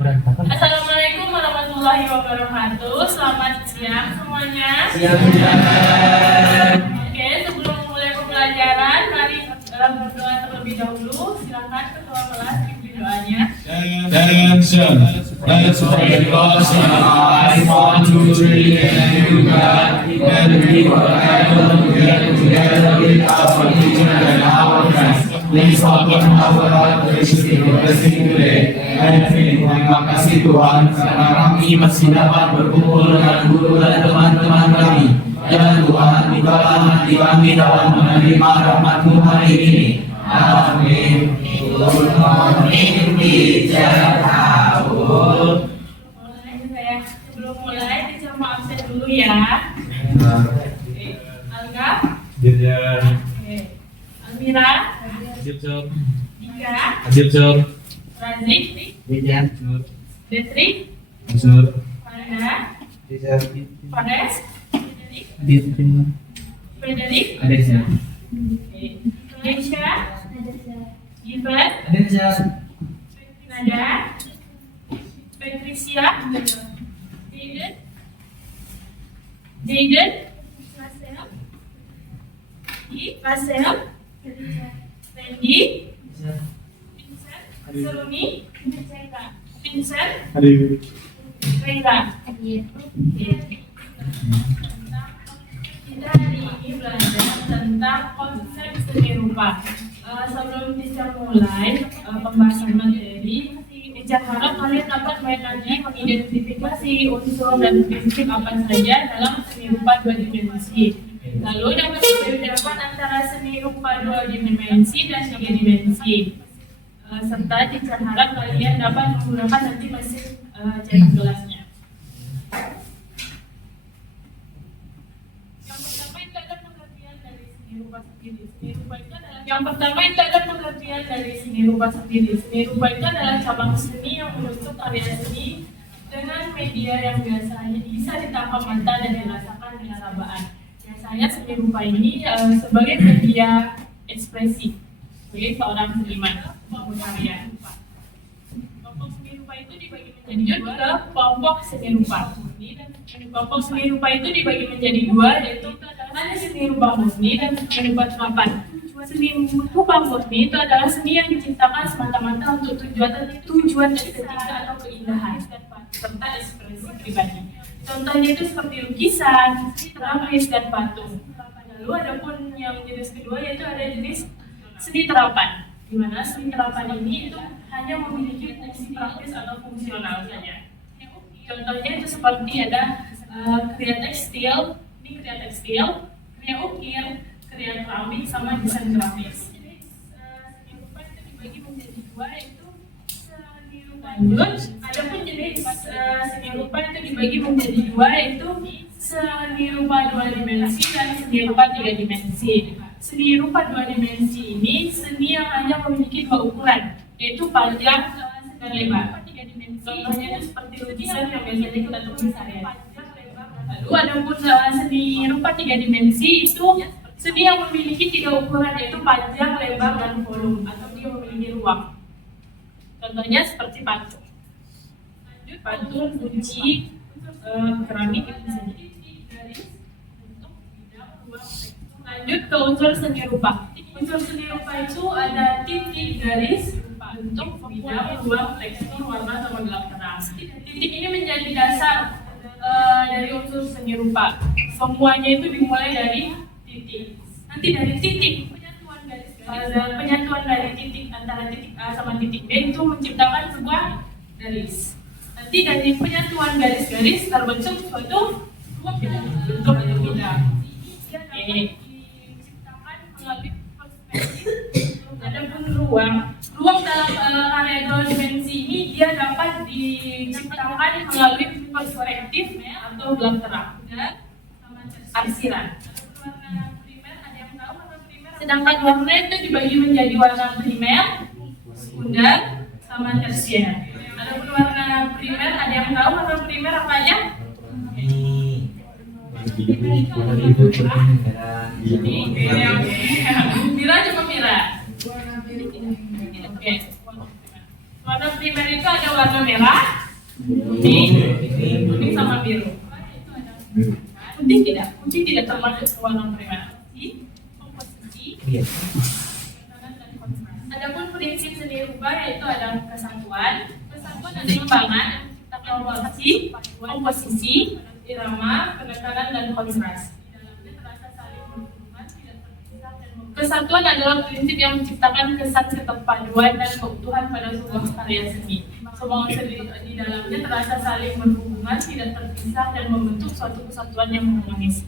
Assalamualaikum warahmatullahi wabarakatuh. Selamat siang semuanya. Oke, sebelum mulai pembelajaran, mari berdoa terlebih dahulu. Silakan ketua kelas pimpin doanya. Attention, let's pray God. I want to read you God, and we will together with our teacher and our friends. Please open our heart to receive the blessing today. Terima kasih Tuhan, karena kami masih dapat berkumpul dengan guru dan teman-teman kami. Dan Tuhan, dibawa hati kami dalam menerima rahmat-Mu hari ini. Amin. Good morning, teacher Paul. Sebelum mulai, teacher mau absen dulu ya. Alga, Almira, Dika, Razik, Detri, Fanda, Fades, Frederick, Aisyah, Ivan, Nada, Patricia, Jaden, Marcel, Randy, Vincent, Seruni, Vincent, Reira. Kita hari ini belajar tentang konsep seni rupa. Sebelum teacher mulai pembahasan materi, teacher harap kalian dapat mengidentifikasi unsur dan prinsip apa saja dalam seni rupa dua dimensi. Lalu dapat membedakan antara seni rupa dua dimensi dan tiga dimensi. Serta teacher harap kalian dapat menggunakan nanti mesin cetak gelasnya. Yang pertama itu ada pengertian dari seni rupa sendiri. Seni rupa itu adalah cabang seni yang membentuk karya seni dengan media yang biasanya bisa ditangkap mata dan dirasakan dengan rabaan. Biasanya seni rupa ini sebagai media ekspresi sebagai seorang seniman karya. Kelompok seni rupa itu dibagi menjadi dua, kelompok seni rupa. Kelompok seni rupa itu dibagi menjadi dua, yaitu ada seni rupa murni dan seni rupa terapan. Seni rupa murni itu adalah seni yang diciptakan semata-mata untuk tujuan estetika atau keindahan serta ekspresi pribadi. Contohnya itu seperti lukisan, terapis, dan patung. Lalu ada pun yang jenis kedua yaitu ada jenis seni terapan, di mana seni terapan ini itu hanya memiliki fungsi praktis atau fungsional saja. Contohnya itu seperti ada kriya tekstil, kriya ukir, kriya keramik, sama desain grafis. Seni rupa itu dibagi menjadi dua, yaitu seni rupa lanjut. Adapun jenis seni rupa itu dibagi menjadi dua, yaitu seni rupa dua dimensi dan seni rupa tiga dimensi. Seni rupa dua dimensi ini seni yang hanya memiliki dua ukuran, yaitu panjang dan lebar. Contohnya itu seperti lukisan yang biasanya kita temui sehari-hari. Lalu adapun seni rupa tiga dimensi itu seni yang memiliki tiga ukuran, yaitu panjang, lebar, dan volume, atau dia memiliki ruang. Contohnya seperti patung. Patung, kunci, keramik, itu saja. Lanjut ke unsur seni rupa. Unsur seni rupa itu ada titik, garis, bentuk, bidang, ruang, tekstur, warna, sama gelap terang. Titik ini menjadi dasar dari unsur seni rupa. Semuanya itu dimulai dari titik. Nanti dari titik penyatuan dari titik antara titik A sama titik B itu menciptakan sebuah garis. Nanti dari penyatuan garis-garis terbentuk suatu bentuk atau bidang. Diciptakan melalui perspektif. Adapun ruang dalam karya dua dimensi ini dia dapat diciptakan melalui perspektif atau gelap terang dan arsiran. Sedangkan warna itu dibagi menjadi warna primer, sekunder, sama tersier. Adapun warna primer, ada yang tahu warna primer apa aja? Mira coba Mira. Oke. Warna primer itu ada warna merah, kuning sama biru. Putih tidak termasuk warna primer. Komposisi. Adapun prinsip seni rupa yaitu ada kesatuan, keseimbangan, komposisi, irama, penekanan dan kontras. Kesatuan adalah prinsip yang menciptakan kesan keterpaduan dan keutuhan pada sebuah karya seni. Semua unsur di dalamnya terasa saling berhubungan, tidak terpisah dan membentuk suatu kesatuan yang harmonis.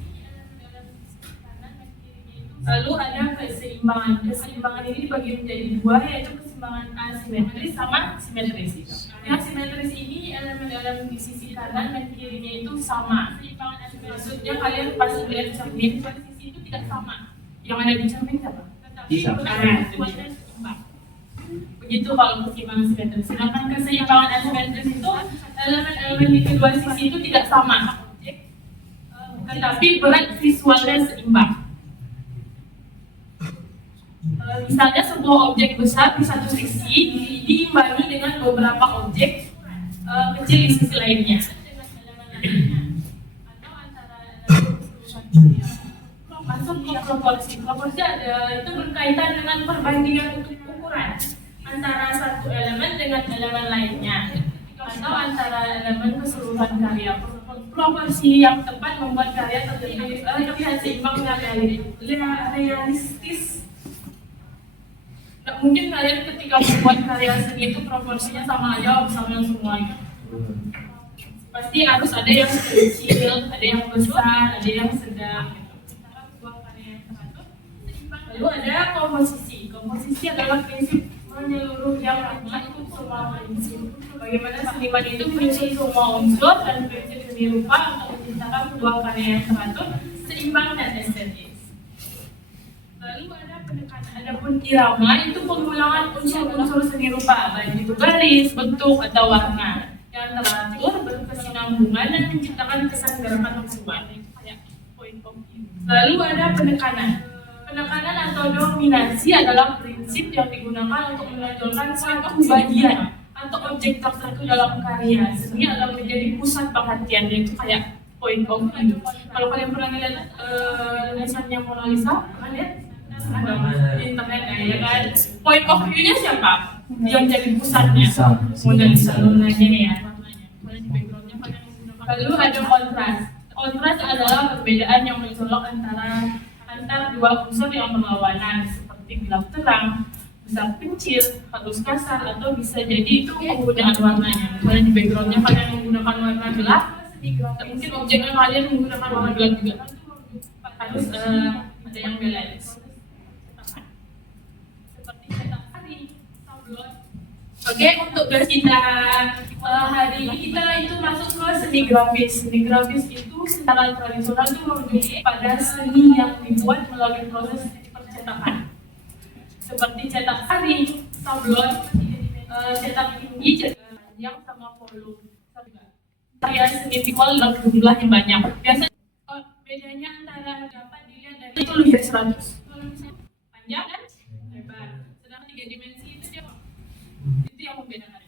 Lalu ada keseimbangan. Keseimbangan ini dibagi menjadi dua, yaitu keseimbangan asimetris sama simetris. Yang simetris ini elemen-elemen di sisi kanan dan kirinya itu sama. Maksudnya kalian pas lihat cermin, sisi itu tidak sama. Yang ada di cermin siapa? Begitu kalau keseimbangan simetris. Sedangkan keseimbangan asimetris itu elemen-elemen di kedua sisi itu tidak sama, tetapi berat visualnya seimbang. Misalnya sebuah objek besar di satu sisi diimbangi dengan beberapa objek kecil di sisi lainnya. Masuk ke proporsi. Proporsi itu berkaitan dengan perbandingan untuk ukuran antara satu elemen dengan elemen lainnya, atau antara elemen keseluruhan karya. Proporsi yang tepat membuat karya terlihat seimbang dan realistis. Tidak mungkin kalian ketika membuat karya seni itu proporsinya sama aja sama semuanya. Pasti harus ada yang kecil, ada yang besar, ada yang sedang. Lalu ada komposisi. Komposisi adalah prinsip menyeluruh yang mencakup semua prinsip. Bagaimana seniman itu menyusun semua unsur dan prinsip seni rupa untuk menciptakan sebuah karya yang teratur, seimbang dan estetis. Lalu ada penekanan. Adapun irama itu pengulangan unsur-unsur seni rupa, baik itu garis, bentuk atau warna yang teratur, berkesinambungan dan menciptakan kesan gerakan visual. Lalu ada penekanan. Penekanan atau dominasi adalah prinsip yang digunakan untuk menonjolkan suatu bagian atau objek tertentu dalam karya seni agar menjadi pusat perhatian, yaitu kayak point of view. Kalau kalian pernah lihat lukisannya Mona Lisa, pernah lihat? Di internet ya kan? Point of view-nya siapa? Yang jadi pusatnya Mona Lisa nonanya ya. Lalu ada kontras. Kontras adalah perbedaan yang mencolok antar dua unsur yang berlawanan, seperti gelap terang, besar kecil, halus kasar, atau bisa jadi itu penggunaan warnanya. Misalnya di backgroundnya kalian menggunakan warna gelap, mungkin objeknya kalian menggunakan warna gelap juga. Harus ada yang balance. Seperti cetak hari, sablon. Oke, untuk gas kita hari ini kita itu masuk ke seni grafis. Seni grafis itu secara tradisional itu merujuk pada seni yang dibuat melalui proses percetakan, seperti cetak hari, sablon, cetak tinggi, cetak panjang, sama volume. Karya seni visual dalam jumlah yang banyak. Biasanya bedanya antara dapat dilihat dari itu lebih dari 100. Kalau misalnya panjang kan lebar, sedangkan 3 dimensi itu dia itu yang membedakan.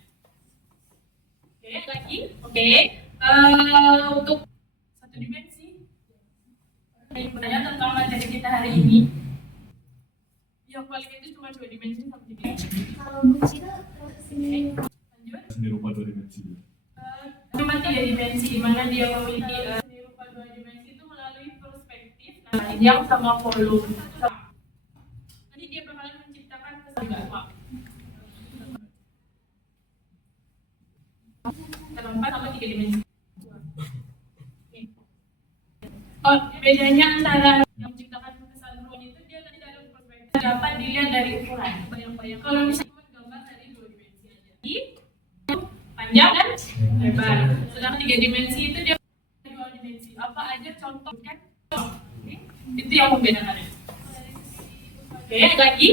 Oke, lagi. Oke. Untuk 1 dimensi. Pertanyaan tentang materi kita hari ini. Yang paling itu cuma 2 dimensi sama 3 dimensi. Kalau Bucina Lanjut. Seni rupa 2 dimensi. Cuma 3 dimensi, di mana dia memiliki seni rupa 2 dimensi itu melalui perspektif, panjang sama volume. Nanti dia bakalan menciptakan kesan. Keempat sama 3 dimensi. Oh, bedanya antara yang menciptakan kesan ruang itu dia tidak ada perspektif, dapat dilihat dari ukuran. Bayang-bayang. Kalau misalnya gambar dari 2 dimensi aja. Panjang kan? Lebar. Sedangkan 3 dimensi itu dia 2 dimensi. Apa aja contoh kan? Itu yang membedakannya. Oke, lagi.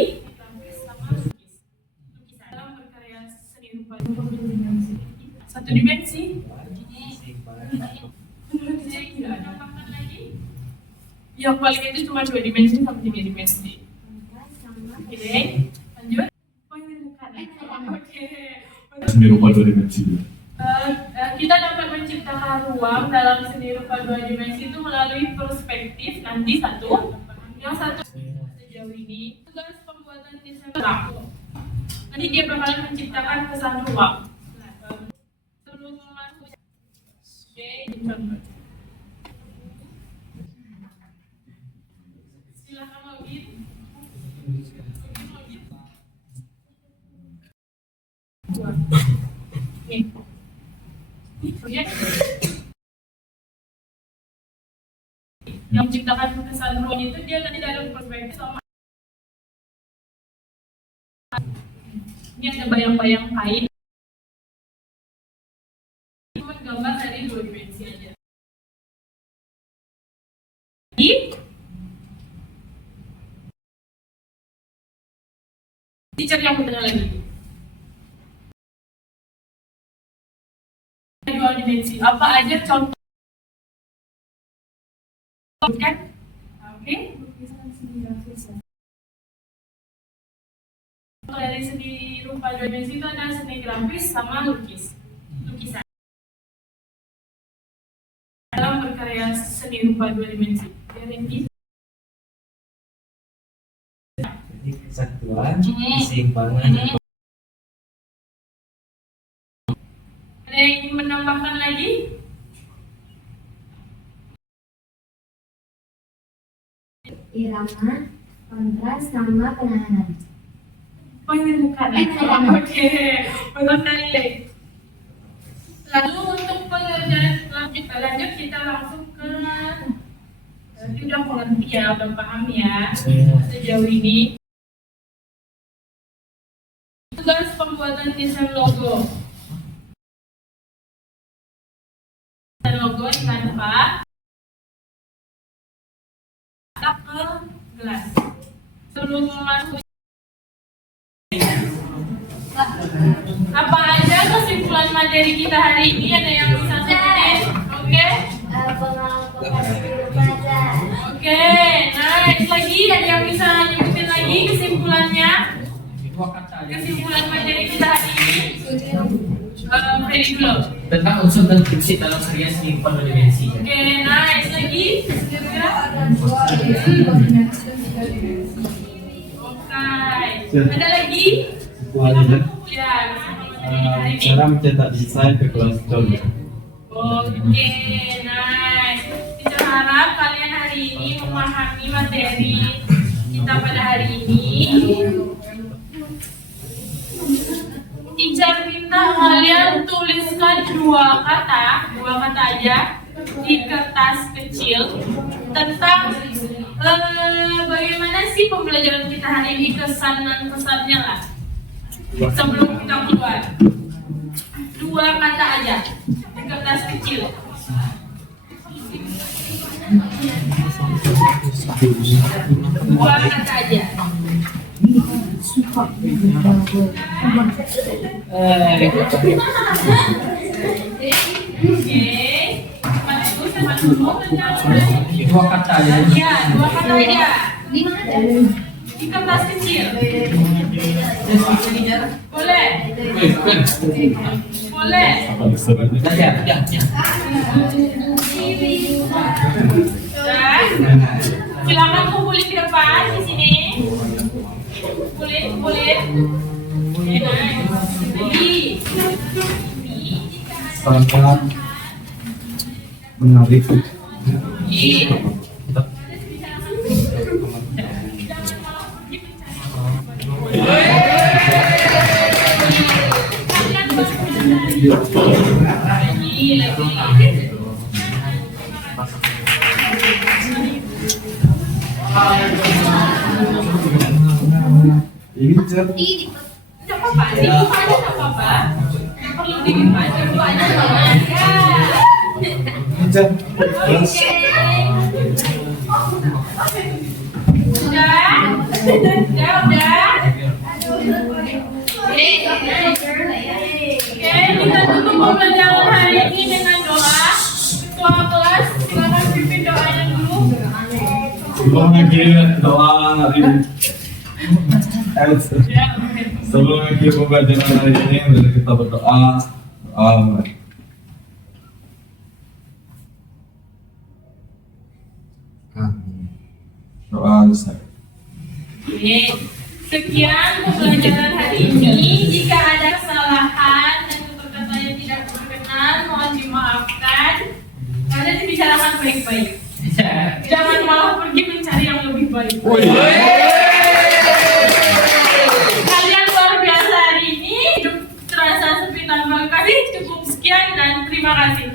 Dalam berkarya seni rupa 1 dimensi. 1 dimensi. Yang paling itu cuma 2 dimensi sama 3 dimensi. Oke, lanjut. Oke. seni rupa dua dimensi? Kita dapat menciptakan ruang dalam seni rupa dua dimensi itu melalui perspektif. Nanti yang satu sejauh ini tugas pembuatan desain ruang. Nanti dia bakalan menciptakan kesan ruang. Sebelum masuk silakan login. Nih. Yang menciptakan kesan ruang itu dia nanti dalam perspektif sama ini ada bayang-bayang kain, cuma gambar dari dua dimensi aja. Teacher yang bertanya lagi. Dua dimensi apa aja contoh? Kan? Oke. Dari seni rupa dua dimensi itu ada seni grafis sama lukisan. Dalam berkarya seni rupa dua dimensi. Jadi kesatuan, keseimbangan. Ada yang ingin menambahkan lagi? Irama, kontras, sama penanganan. Oh ini bukan. Oke, betul sekali. Lalu untuk pengerjaan lanjut kita langsung ke sudah mengerti ya, udah paham ya sejauh ini. Tugas pembuatan desain logo. Desain logo di Canva. Kita ke gelas. Sebelum masuk apa aja kesimpulan materi kita hari ini, ada yang bisa sebutin? Oke? Oke, nice. Lagi ada yang bisa nyebutin lagi kesimpulannya? Kesimpulan materi kita hari ini? Very dulu. Tentang unsur dan prinsip dalam karya seni rupa dua dimensi. Oke, nice. Lagi? Oke. Ada lagi? Ya, cara mencetak desain ke kelas contoh. Oke, nice. Kita harap kalian hari ini memahami materi kita pada hari ini. Teacher minta kalian tuliskan dua kata aja di kertas kecil tentang bagaimana sih pembelajaran kita hari ini, kesan dan pesannya lah. Sebelum kita keluar, dua kata aja di kertas kecil. Dua kata aja. Oke, Dua kata ya. ya, dua kata aja. Di kertas kecil. Boleh? Boleh. Dan silakan kumpulin di depan di sini. Kumpulin. Lagi. Sangat menarik. Ini cer. Tidak apa-apa, dibuka aja tidak apa-apa. Tidak perlu dibuka aja ya. Ini cer. Terus. Udah. Oke, kita tutup pembelajaran hari ini dengan doa. Ketua kelas, silakan pimpin doanya dulu. Sebelum lagi doa hari ini. Ya, oke. Sebelum mengakhiri pembelajaran hari ini, mari kita berdoa. Amin. Doa besar. Oke, sekian pembelajaran hari ini. Jika ada kesalahan dan kata-kata yang tidak berkenan, mohon dimaafkan. Kalian dibicarakan baik-baik. Jangan malah pergi mencari yang lebih baik. Kalian luar biasa hari ini. Hidup terasa sepi tanpa kasih. Cukup sekian dan terima kasih.